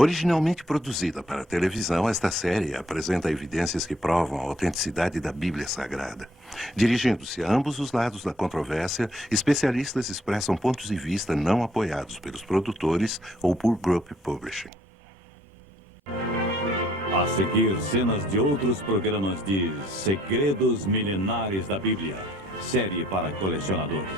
Originalmente produzida para a televisão, esta série apresenta evidências que provam a autenticidade da Bíblia Sagrada. Dirigindo-se a ambos os lados da controvérsia, especialistas expressam pontos de vista não apoiados pelos produtores ou por Group Publishing. A seguir, cenas de outros programas de Segredos Milenares da Bíblia, série para colecionadores.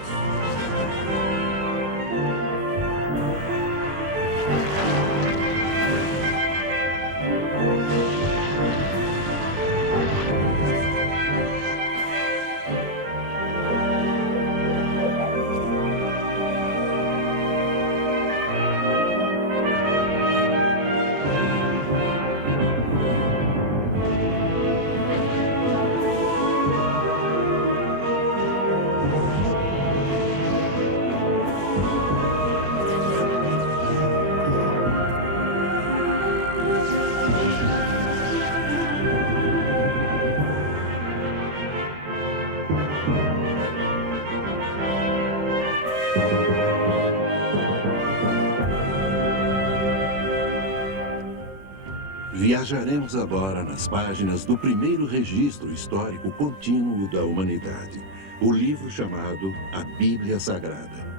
Viajaremos agora nas páginas do primeiro registro histórico contínuo da humanidade, o livro chamado A Bíblia Sagrada.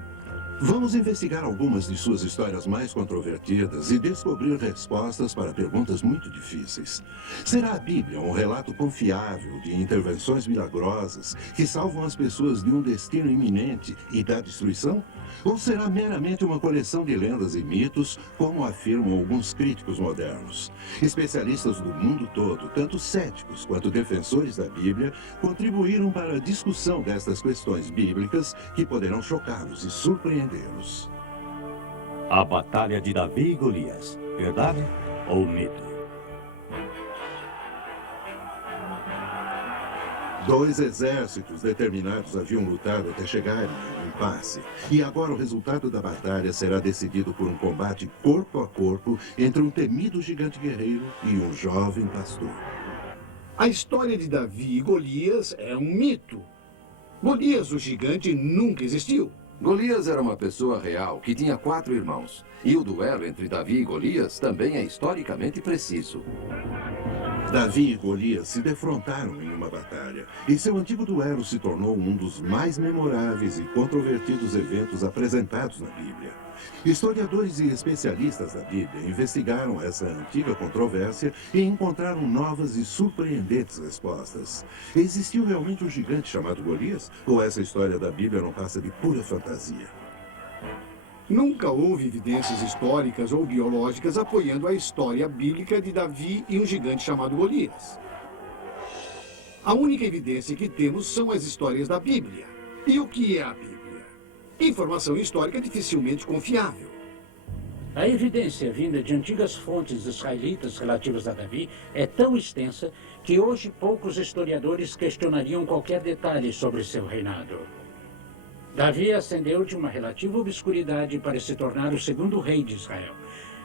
Vamos investigar algumas de suas histórias mais controvertidas e descobrir respostas para perguntas muito difíceis. Será a Bíblia um relato confiável de intervenções milagrosas que salvam as pessoas de um destino iminente e da destruição? Ou será meramente uma coleção de lendas e mitos, como afirmam alguns críticos modernos? Especialistas do mundo todo, tanto céticos quanto defensores da Bíblia, contribuíram para a discussão destas questões bíblicas que poderão chocá-los e surpreendê-los. A Batalha de Davi e Golias, verdade ou mito? Dois exércitos determinados haviam lutado até chegarem a um impasse. E agora o resultado da batalha será decidido por um combate corpo a corpo entre um temido gigante guerreiro e um jovem pastor. A história de Davi e Golias é um mito. Golias, o gigante, nunca existiu. Golias era uma pessoa real que tinha 4 irmãos. E o duelo entre Davi e Golias também é historicamente preciso. Davi e Golias se defrontaram em uma batalha, e seu antigo duelo se tornou um dos mais memoráveis e controvertidos eventos apresentados na Bíblia. Historiadores e especialistas da Bíblia investigaram essa antiga controvérsia e encontraram novas e surpreendentes respostas. Existiu realmente um gigante chamado Golias? Ou essa história da Bíblia não passa de pura fantasia? Nunca houve evidências históricas ou biológicas apoiando a história bíblica de Davi e um gigante chamado Golias. A única evidência que temos são as histórias da Bíblia. E o que é a Bíblia? Informação histórica dificilmente confiável. A evidência vinda de antigas fontes israelitas relativas a Davi é tão extensa que hoje poucos historiadores questionariam qualquer detalhe sobre seu reinado. Davi ascendeu de uma relativa obscuridade para se tornar o segundo rei de Israel.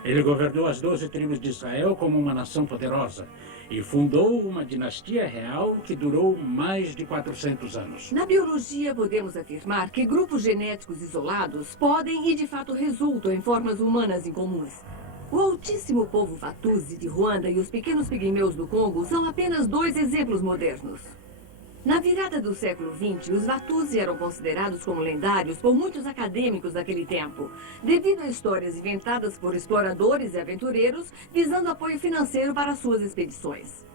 Ele governou as 12 tribos de Israel como uma nação poderosa e fundou uma dinastia real que durou mais de 400 anos. Na biologia, podemos afirmar que grupos genéticos isolados podem e de fato resultam em formas humanas incomuns. O altíssimo povo Watusi de Ruanda e os pequenos pigmeus do Congo são apenas 2 exemplos modernos. Na virada do século XX, os Watusi eram considerados como lendários por muitos acadêmicos daquele tempo, devido a histórias inventadas por exploradores e aventureiros visando apoio financeiro para suas expedições.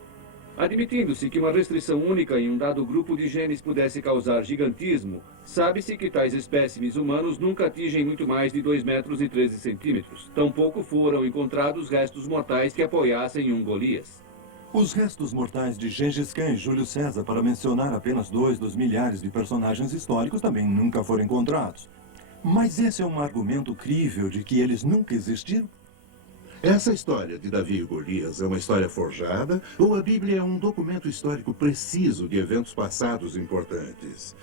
Admitindo-se que uma restrição única em um dado grupo de genes pudesse causar gigantismo, sabe-se que tais espécimes humanos nunca atingem muito mais de 2 metros e 13 centímetros. Tampouco foram encontrados restos mortais que apoiassem um Golias. Os restos mortais de Gengis Khan e Júlio César, para mencionar apenas 2 dos milhares de personagens históricos, também nunca foram encontrados. Mas esse é um argumento crível de que eles nunca existiram? Essa história de Davi e Golias é uma história forjada ou a Bíblia é um documento histórico preciso de eventos passados importantes?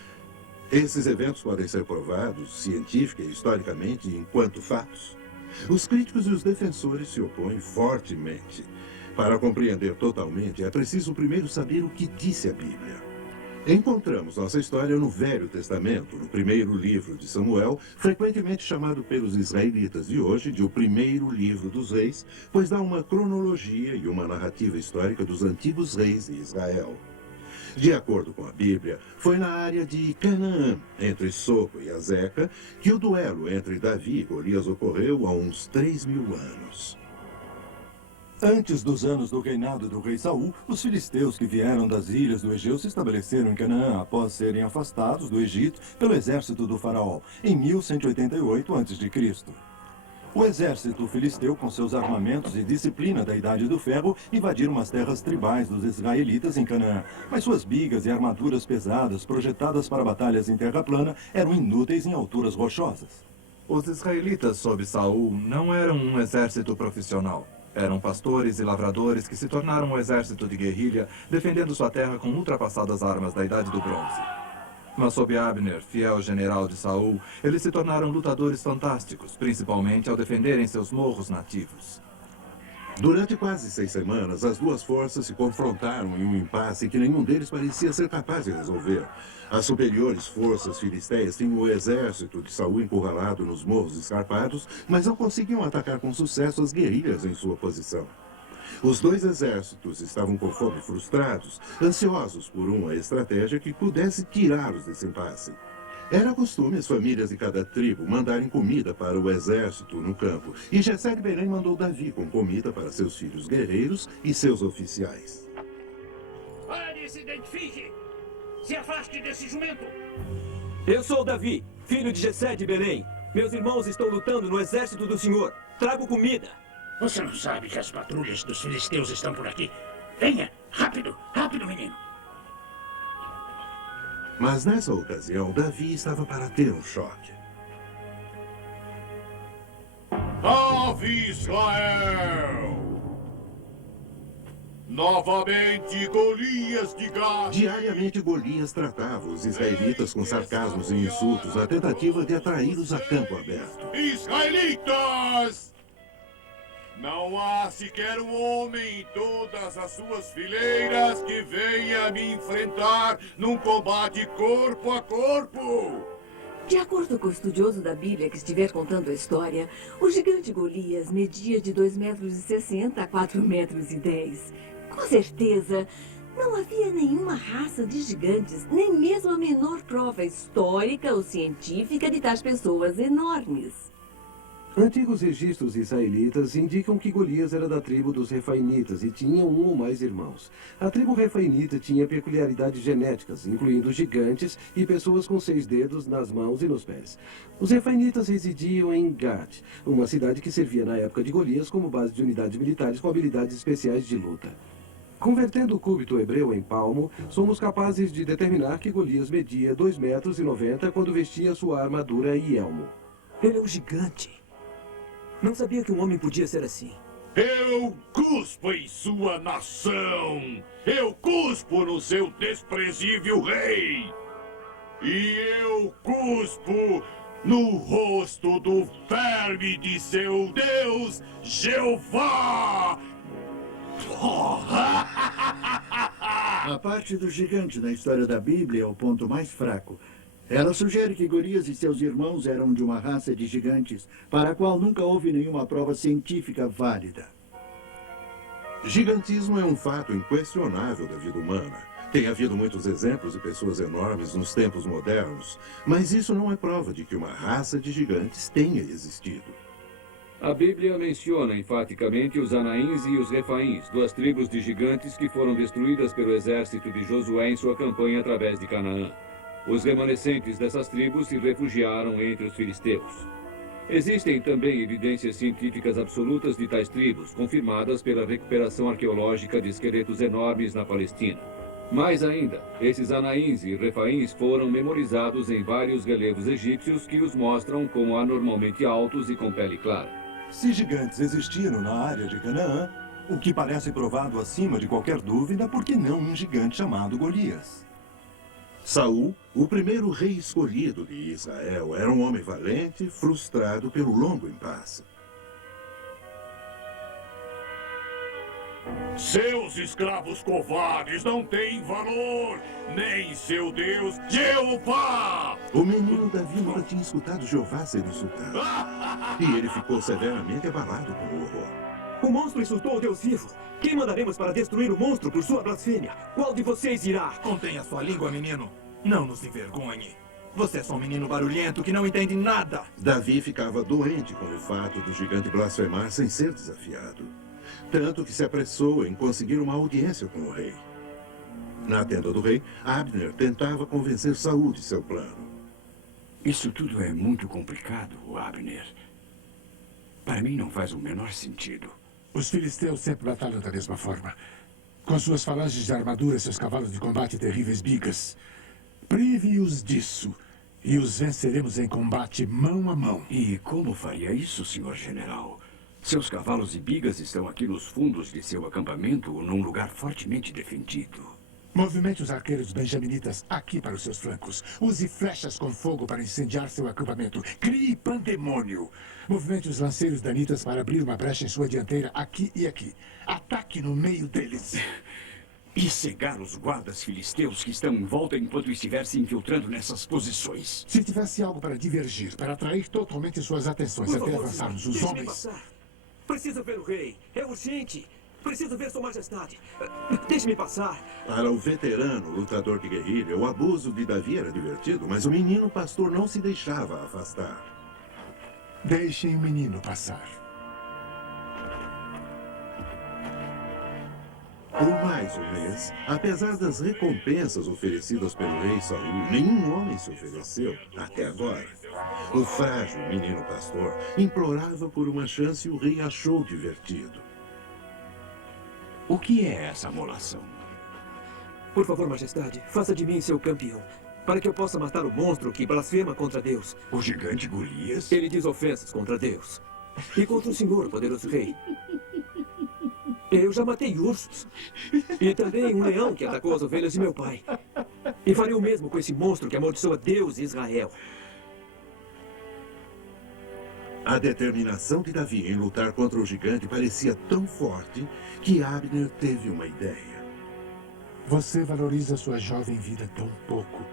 Esses eventos podem ser provados científica e historicamente enquanto fatos? Os críticos e os defensores se opõem fortemente. Para compreender totalmente, é preciso primeiro saber o que disse a Bíblia. Encontramos nossa história no Velho Testamento, no primeiro livro de Samuel, frequentemente chamado pelos israelitas de hoje de o primeiro livro dos reis, pois dá uma cronologia e uma narrativa histórica dos antigos reis de Israel. De acordo com a Bíblia, foi na área de Canaã, entre Soco e Azeca, que o duelo entre Davi e Golias ocorreu há uns 3.000 anos. Antes dos anos do reinado do rei Saul, os filisteus que vieram das ilhas do Egeu se estabeleceram em Canaã após serem afastados do Egito pelo exército do faraó, em 1188 a.C. O exército filisteu, com seus armamentos e disciplina da Idade do Ferro, invadiram as terras tribais dos israelitas em Canaã, mas suas bigas e armaduras pesadas, projetadas para batalhas em terra plana, eram inúteis em alturas rochosas. Os israelitas sob Saul não eram um exército profissional. Eram pastores e lavradores que se tornaram um exército de guerrilha, defendendo sua terra com ultrapassadas armas da Idade do Bronze. Mas sob Abner, fiel general de Saul, eles se tornaram lutadores fantásticos, principalmente ao defenderem seus morros nativos. Durante quase 6 semanas, as duas forças se confrontaram em um impasse que nenhum deles parecia ser capaz de resolver. As superiores forças filisteias tinham o exército de Saul encurralado nos morros escarpados, mas não conseguiam atacar com sucesso as guerrilhas em sua posição. Os dois exércitos estavam com fome frustrados, ansiosos por uma estratégia que pudesse tirá-los desse impasse. Era costume as famílias de cada tribo mandarem comida para o exército no campo, e Jessé de Belém mandou Davi com comida para seus filhos guerreiros e seus oficiais. Pare e se identifique! Se afaste desse jumento! Eu sou Davi, filho de Jessé de Belém. Meus irmãos estão lutando no exército do Senhor. Trago comida. Você não sabe que as patrulhas dos filisteus estão por aqui? Venha! Rápido! Rápido, menino! Mas nessa ocasião, Davi estava para ter um choque. Ave Israel! Novamente Golias de Gade. Diariamente, Golias tratava os israelitas com sarcasmos e insultos na tentativa de atraí-los a campo aberto. Israelitas! Não há sequer um homem em todas as suas fileiras que venha me enfrentar num combate corpo a corpo. De acordo com o estudioso da Bíblia que estiver contando a história, o gigante Golias media de 2,60 metros a 4,10 metros. Com certeza, não havia nenhuma raça de gigantes, nem mesmo a menor prova histórica ou científica de tais pessoas enormes. Antigos registros israelitas indicam que Golias era da tribo dos Refainitas e tinha um ou mais irmãos. A tribo Refainita tinha peculiaridades genéticas, incluindo gigantes e pessoas com 6 dedos nas mãos e nos pés. Os Refainitas residiam em Gat, uma cidade que servia na época de Golias como base de unidades militares com habilidades especiais de luta. Convertendo o cúbito hebreu em palmo, somos capazes de determinar que Golias media 2,90 metros quando vestia sua armadura e elmo. Ele é um gigante. Não sabia que um homem podia ser assim. Eu cuspo em sua nação! Eu cuspo no seu desprezível rei! E eu cuspo no rosto do verme de seu Deus, Jeová! A parte do gigante na história da Bíblia é o ponto mais fraco. Ela sugere que Golias e seus irmãos eram de uma raça de gigantes, para a qual nunca houve nenhuma prova científica válida. Gigantismo é um fato inquestionável da vida humana. Tem havido muitos exemplos de pessoas enormes nos tempos modernos, mas isso não é prova de que uma raça de gigantes tenha existido. A Bíblia menciona enfaticamente os Anaíns e os Refaíns, duas tribos de gigantes que foram destruídas pelo exército de Josué em sua campanha através de Canaã. Os remanescentes dessas tribos se refugiaram entre os filisteus. Existem também evidências científicas absolutas de tais tribos, confirmadas pela recuperação arqueológica de esqueletos enormes na Palestina. Mais ainda, esses Anaíns e Refaíns foram memorizados em vários relevos egípcios que os mostram como anormalmente altos e com pele clara. Se gigantes existiram na área de Canaã, o que parece provado acima de qualquer dúvida, por que não um gigante chamado Golias? Saul, o primeiro rei escolhido de Israel, era um homem valente, frustrado pelo longo impasse. Seus escravos covardes não têm valor, nem seu Deus, Jeová! O menino Davi nunca tinha escutado Jeová ser insultado. E ele ficou severamente abalado com o horror. O monstro insultou o Deus vivo. Quem mandaremos para destruir o monstro por sua blasfêmia? Qual de vocês irá? Contenha sua língua, menino. Não nos envergonhe. Você é só um menino barulhento que não entende nada. Davi ficava doente com o fato do gigante blasfemar sem ser desafiado. Tanto que se apressou em conseguir uma audiência com o rei. Na tenda do rei, Abner tentava convencer Saul de seu plano. Isso tudo é muito complicado, Abner. Para mim não faz o menor sentido. Os filisteus sempre batalham da mesma forma. Com suas falanges de armadura e seus cavalos de combate e terríveis bigas. Prive-os disso, e os venceremos em combate mão a mão. E como faria isso, senhor general? Seus cavalos e bigas estão aqui nos fundos de seu acampamento, num lugar fortemente defendido. Movimente os arqueiros benjaminitas aqui para os seus flancos. Use flechas com fogo para incendiar seu acampamento. Crie pandemônio. Movimente os lanceiros danitas para abrir uma brecha em sua dianteira aqui e aqui. Ataque no meio deles. E cegar os guardas filisteus que estão em volta enquanto estiver se infiltrando nessas posições. Se tivesse algo para divergir, para atrair totalmente suas atenções até avançarmos, os homens... Passar. Preciso ver o rei. É urgente. Preciso ver sua majestade. Deixe-me passar. Para o veterano lutador de guerrilha, o abuso de Davi era divertido, mas o menino pastor não se deixava afastar. Deixem o menino passar. Por mais um mês, apesar das recompensas oferecidas pelo rei Saul, nenhum homem se ofereceu até agora. O frágil menino pastor implorava por uma chance e o rei achou divertido. O que é essa molação? Por favor, majestade, faça de mim seu campeão, para que eu possa matar o monstro que blasfema contra Deus. O gigante Golias? Ele diz ofensas contra Deus. E contra o senhor, poderoso rei. Eu já matei ursos. E também um leão que atacou as ovelhas de meu pai. E farei o mesmo com esse monstro que amaldiçoa Deus e Israel. A determinação de Davi em lutar contra o gigante parecia tão forte que Abner teve uma ideia. Você valoriza sua jovem vida tão pouco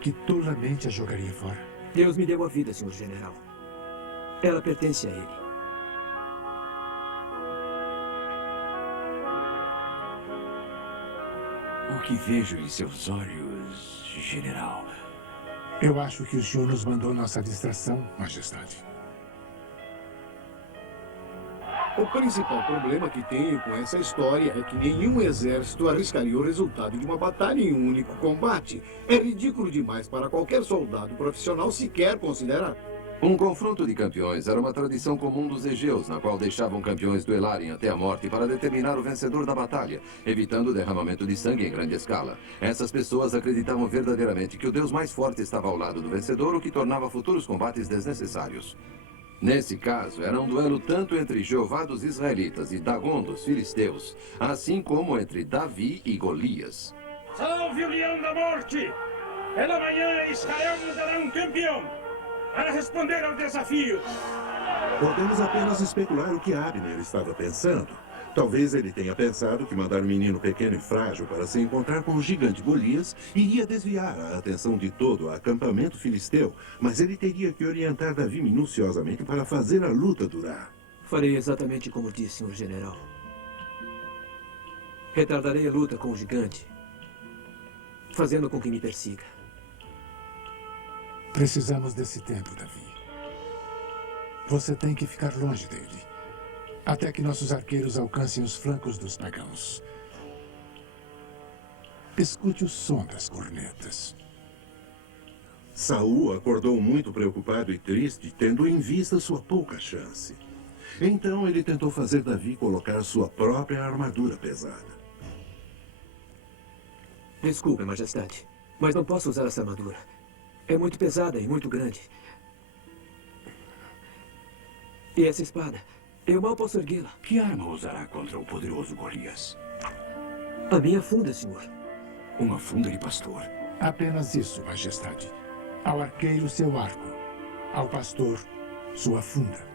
que tolamente a jogaria fora. Deus me deu a vida, senhor general. Ela pertence a ele. O que vejo em seus olhos, general? Eu acho que o senhor nos mandou nossa distração, majestade. O principal problema que tenho com essa história é que nenhum exército arriscaria o resultado de uma batalha em um único combate. É ridículo demais para qualquer soldado profissional sequer considerar. Um confronto de campeões era uma tradição comum dos egeus, na qual deixavam campeões duelarem até a morte para determinar o vencedor da batalha, evitando o derramamento de sangue em grande escala. Essas pessoas acreditavam verdadeiramente que o deus mais forte estava ao lado do vencedor, o que tornava futuros combates desnecessários. Nesse caso, era um duelo tanto entre Jeová dos israelitas e Dagon dos filisteus, assim como entre Davi e Golias. Salve o leão da morte! Pela manhã, Israel nos dará um campeão para responder ao desafio. Podemos apenas especular o que Abner estava pensando. Talvez ele tenha pensado que mandar um menino pequeno e frágil para se encontrar com o gigante Golias iria desviar a atenção de todo o acampamento filisteu, mas ele teria que orientar Davi minuciosamente para fazer a luta durar. Farei exatamente como disse, senhor general. Retardarei a luta com o gigante, fazendo com que me persiga. Precisamos desse tempo, Davi. Você tem que ficar longe dele, até que nossos arqueiros alcancem os flancos dos pagãos. Escute o som das cornetas. Saul acordou muito preocupado e triste, tendo em vista sua pouca chance. Então ele tentou fazer Davi colocar sua própria armadura pesada. Desculpe, majestade, mas não posso usar essa armadura. É muito pesada e muito grande. E essa espada? Eu mal posso erguê-la. Que arma usará contra o poderoso Golias? A minha funda, senhor. Uma funda de pastor. Apenas isso, majestade. Ao arqueiro, seu arco. Ao pastor, sua funda.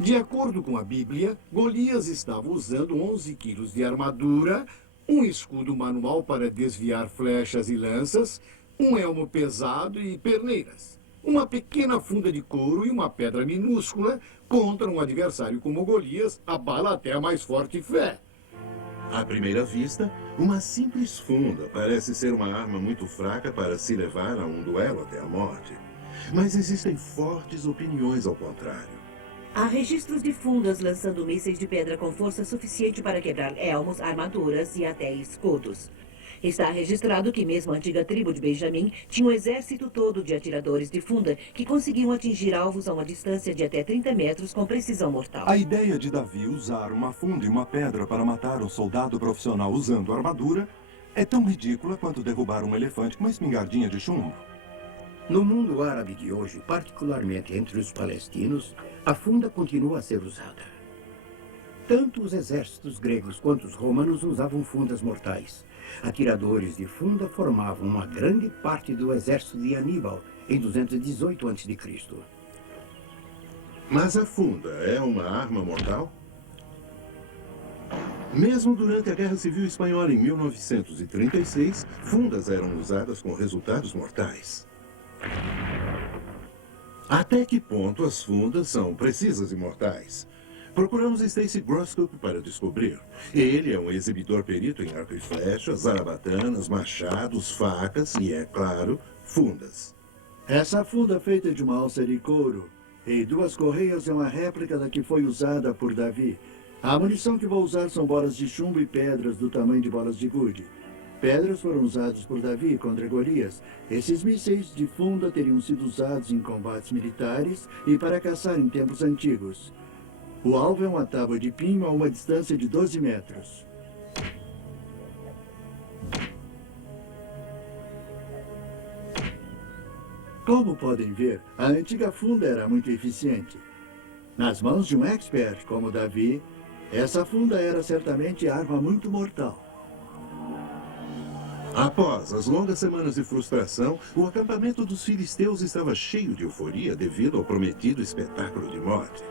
De acordo com a Bíblia, Golias estava usando 11 quilos de armadura, um escudo manual para desviar flechas e lanças, um elmo pesado e perneiras, uma pequena funda de couro e uma pedra minúscula. Contra um adversário como Golias, abala até a mais forte fé. À primeira vista, uma simples funda parece ser uma arma muito fraca para se levar a um duelo até a morte. Mas existem fortes opiniões ao contrário. Há registros de fundas lançando mísseis de pedra com força suficiente para quebrar elmos, armaduras e até escudos. Está registrado que mesmo a antiga tribo de Benjamim tinha um exército todo de atiradores de funda que conseguiam atingir alvos a uma distância de até 30 metros com precisão mortal. A ideia de Davi usar uma funda e uma pedra para matar um soldado profissional usando armadura é tão ridícula quanto derrubar um elefante com uma espingardinha de chumbo. No mundo árabe de hoje, particularmente entre os palestinos, a funda continua a ser usada. Tanto os exércitos gregos quanto os romanos usavam fundas mortais. Atiradores de funda formavam uma grande parte do exército de Aníbal em 218 a.C. Mas a funda é uma arma mortal? Mesmo durante a Guerra Civil Espanhola em 1936, fundas eram usadas com resultados mortais. Até que ponto as fundas são precisas e mortais? Procuramos Stacy Grosskopf para descobrir. Ele é um exibidor perito em arco e flecha, zarabatanas, machados, facas e, é claro, fundas. Essa funda feita de uma alça de couro e 2 correias é uma réplica da que foi usada por Davi. A munição que vou usar são bolas de chumbo e pedras do tamanho de bolas de gude. Pedras foram usadas por Davi contra Golias. Esses mísseis de funda teriam sido usados em combates militares e para caçar em tempos antigos. O alvo é uma tábua de pinho a uma distância de 12 metros. Como podem ver, a antiga funda era muito eficiente. Nas mãos de um expert como Davi, essa funda era certamente arma muito mortal. Após as longas semanas de frustração, o acampamento dos filisteus estava cheio de euforia devido ao prometido espetáculo de morte.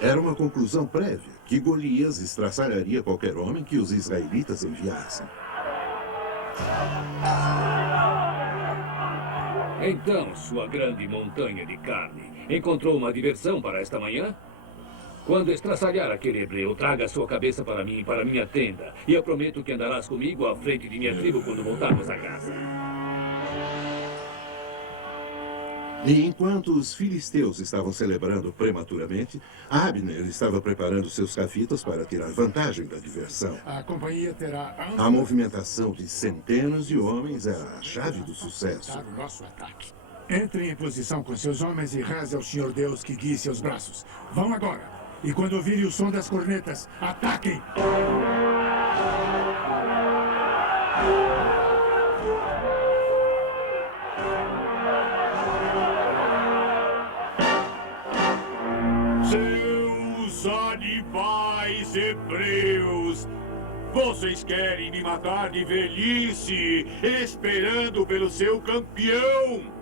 Era uma conclusão prévia que Golias estraçalharia qualquer homem que os israelitas enviassem. Então, sua grande montanha de carne, encontrou uma diversão para esta manhã? Quando estraçalhar aquele hebreu, traga sua cabeça para mim e para minha tenda. E eu prometo que andarás comigo à frente de minha tribo quando voltarmos a casa. E enquanto os filisteus estavam celebrando prematuramente, Abner estava preparando seus cafitas para tirar vantagem da diversão. A companhia terá... A movimentação de centenas de homens era a chave do sucesso. ...o nosso ataque. Entrem em posição com seus homens e reze ao Senhor Deus que guie seus braços. Vão agora. E quando ouvirem o som das cornetas, ataquem! Seus animais hebreus! Vocês querem me matar de velhice, esperando pelo seu campeão!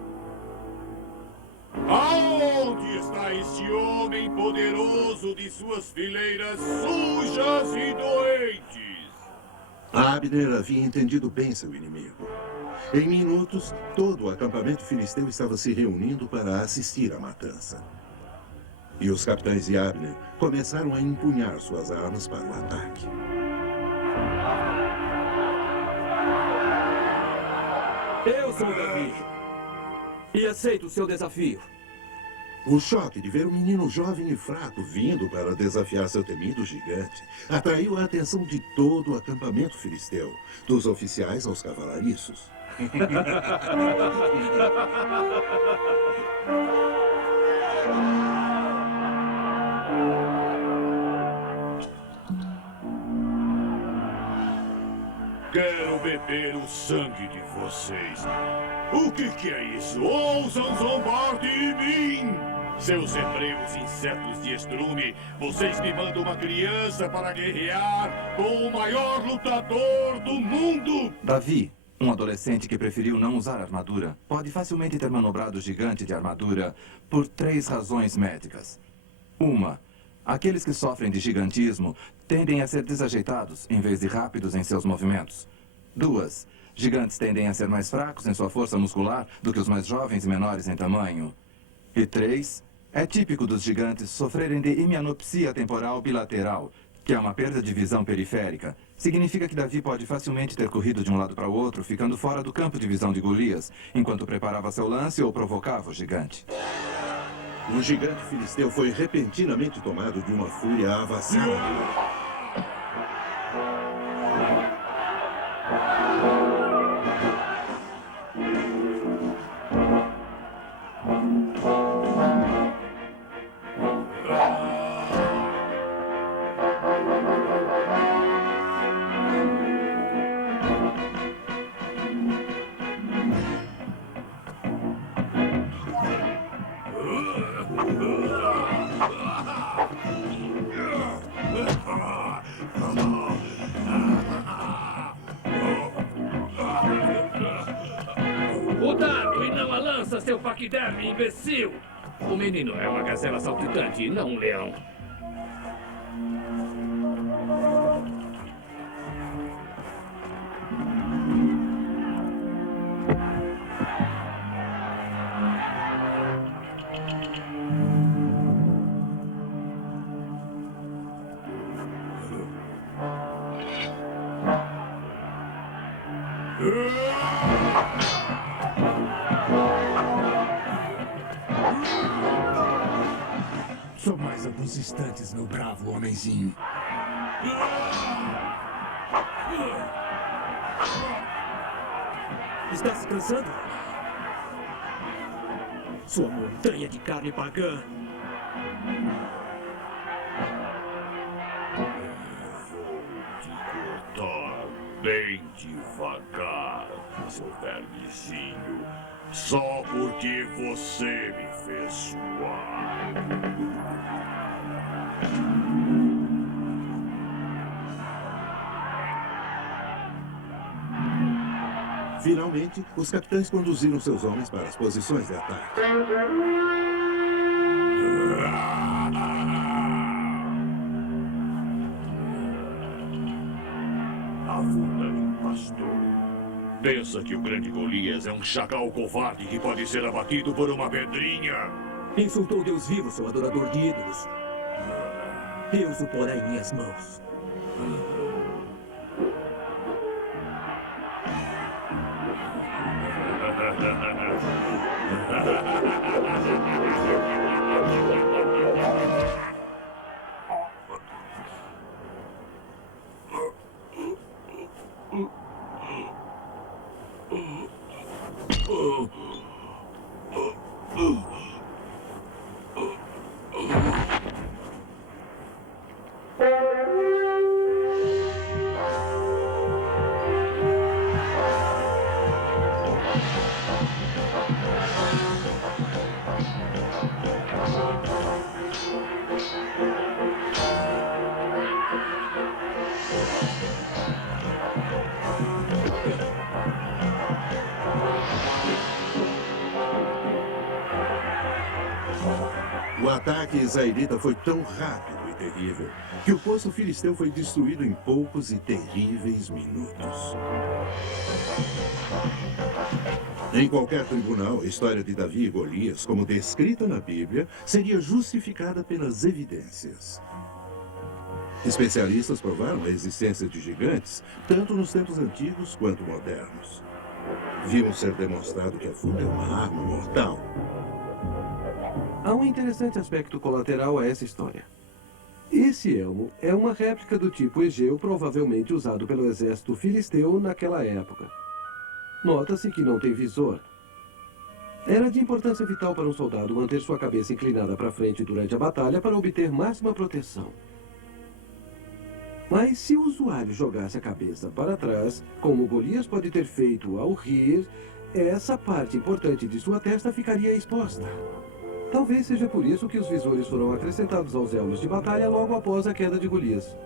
Aonde está esse homem poderoso de suas fileiras sujas e doentes? Abner havia entendido bem seu inimigo. Em minutos, todo o acampamento filisteu estava se reunindo para assistir à matança. E os capitães de Abner começaram a empunhar suas armas para o ataque. Eu sou Davi e aceito o seu desafio. O choque de ver um menino jovem e fraco vindo para desafiar seu temido gigante atraiu a atenção de todo o acampamento filisteu, dos oficiais aos cavalariços. Quero beber o sangue de vocês. O que é isso? Ousam zombar de mim! Seus hebreus insetos de estrume, vocês me mandam uma criança para guerrear com o maior lutador do mundo! Davi, um adolescente que preferiu não usar armadura, pode facilmente ter manobrado o gigante de armadura por 3 razões médicas. Uma, Aqueles que sofrem de gigantismo tendem a ser desajeitados, em vez de rápidos em seus movimentos. 2. Gigantes tendem a ser mais fracos em sua força muscular do que os mais jovens e menores em tamanho. E 3. É típico dos gigantes sofrerem de hemianopsia temporal bilateral, que é uma perda de visão periférica. Significa que Davi pode facilmente ter corrido de um lado para o outro, ficando fora do campo de visão de Golias, enquanto preparava seu lance ou provocava o gigante. O gigante filisteu foi repentinamente tomado de uma fúria avassaladora. O dado e não a lança, seu paquiderme, imbecil! O menino é uma gazela saltitante e não um leão. Só mais alguns instantes, meu bravo homenzinho. Está se cansando? Sua montanha de carne pagã. Cortar bem devagar, seu vermezinho. Só porque você me fez suar. Finalmente, os capitães conduziram seus homens para as posições de ataque. Afunda-me, pastor. Pensa que o grande Golias é um chacal covarde que pode ser abatido por uma pedrinha? Insultou Deus vivo, seu adorador de ídolos. Deus o porá em minhas mãos. O ataque israelita foi tão rápido e terrível que o poço filisteu foi destruído em poucos e terríveis minutos. Em qualquer tribunal, a história de Davi e Golias, como descrita na Bíblia, seria justificada pelas evidências. Especialistas provaram a existência de gigantes, tanto nos tempos antigos quanto modernos. Viram ser demonstrado que a fúria é uma arma mortal. Há um interessante aspecto colateral a essa história. Esse elmo é uma réplica do tipo Egeu, provavelmente usado pelo exército filisteu naquela época. Nota-se que não tem visor. Era de importância vital para um soldado manter sua cabeça inclinada para frente durante a batalha para obter máxima proteção. Mas se o usuário jogasse a cabeça para trás, como Golias pode ter feito ao rir, essa parte importante de sua testa ficaria exposta. Talvez seja por isso que os visores foram acrescentados aos elmos de batalha logo após a queda de Golias.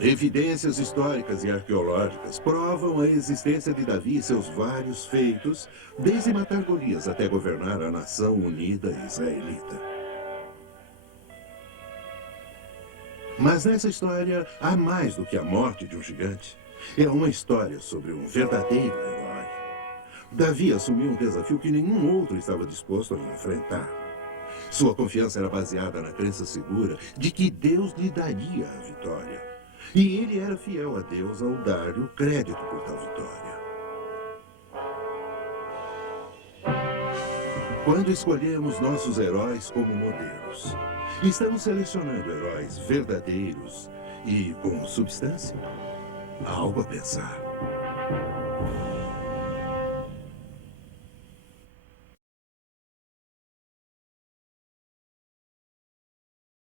Evidências históricas e arqueológicas provam a existência de Davi e seus vários feitos, desde matar Golias até governar a nação unida israelita. Mas nessa história há mais do que a morte de um gigante. É uma história sobre um verdadeiro herói. Davi assumiu um desafio que nenhum outro estava disposto a enfrentar. Sua confiança era baseada na crença segura de que Deus lhe daria a vitória. E ele era fiel a Deus ao dar-lhe o crédito por tal vitória. Quando escolhemos nossos heróis como modelos, estamos selecionando heróis verdadeiros e com substância? Algo a pensar.